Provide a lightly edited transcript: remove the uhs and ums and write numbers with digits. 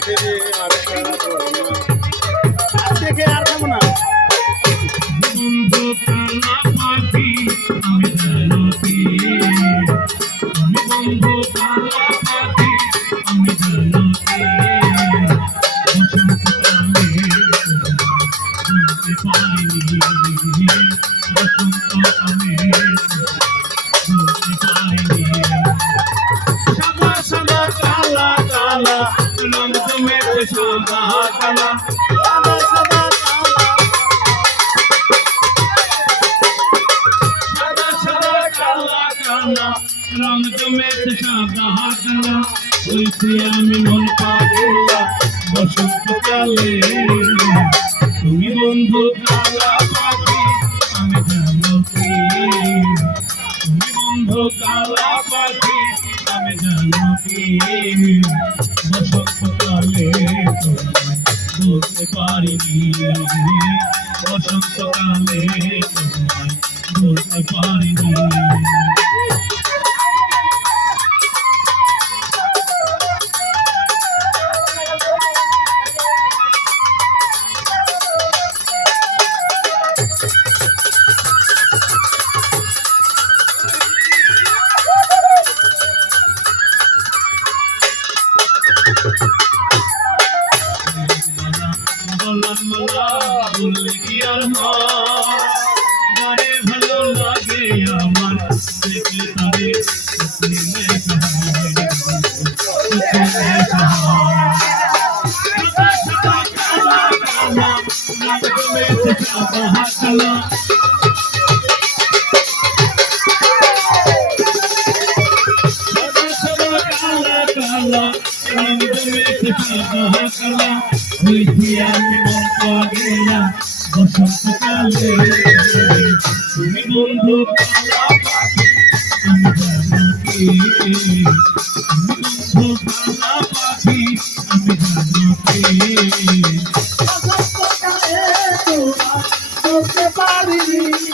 আর দেখে আর খাবো না। বন্ধু কালা পাখি আমি জানতি, আমি বন্ধু কালা পাখি আমি জানতি, বসন্তকালে বলতে পারিনি, বসন্তকালে বলতে পারিনি। সাদা সাদা কালা কালা রঙ জমেছে সাদা কালা, সাদা সাদা রঙ জমেছে সাদা কালা, হইছি আমি মন পাগলা বসন্তকালে। তুমি বন্ধু কালা পাখি আমি জানতি, তুমি বন্ধু কালা পাখি আমি জানতি, বসন্তকালে তোমায় বলতে পারিনি, বসন্তকালে তোমায় বলতে পারিনি। বলার মালা বললে কি আর হয়, গানে ভালো লাগে আমার দেখলে তারে সুখে সহায়, সুখে সহায়। সাদা সাদা কালা কালা রঙ জমেছে সাদা কালা, সাদা সাদা কালা কালা রঙ জমেছে সাদা কালা, হইছি আমি মন পাগলা বসন্তকালে। তুমি বন্ধু কালা পাখি আমি জানতি, তুমি বন্ধু কালা পাখি আমি জানতি, বসন্তকালে তোমায় বলতে পারিনি।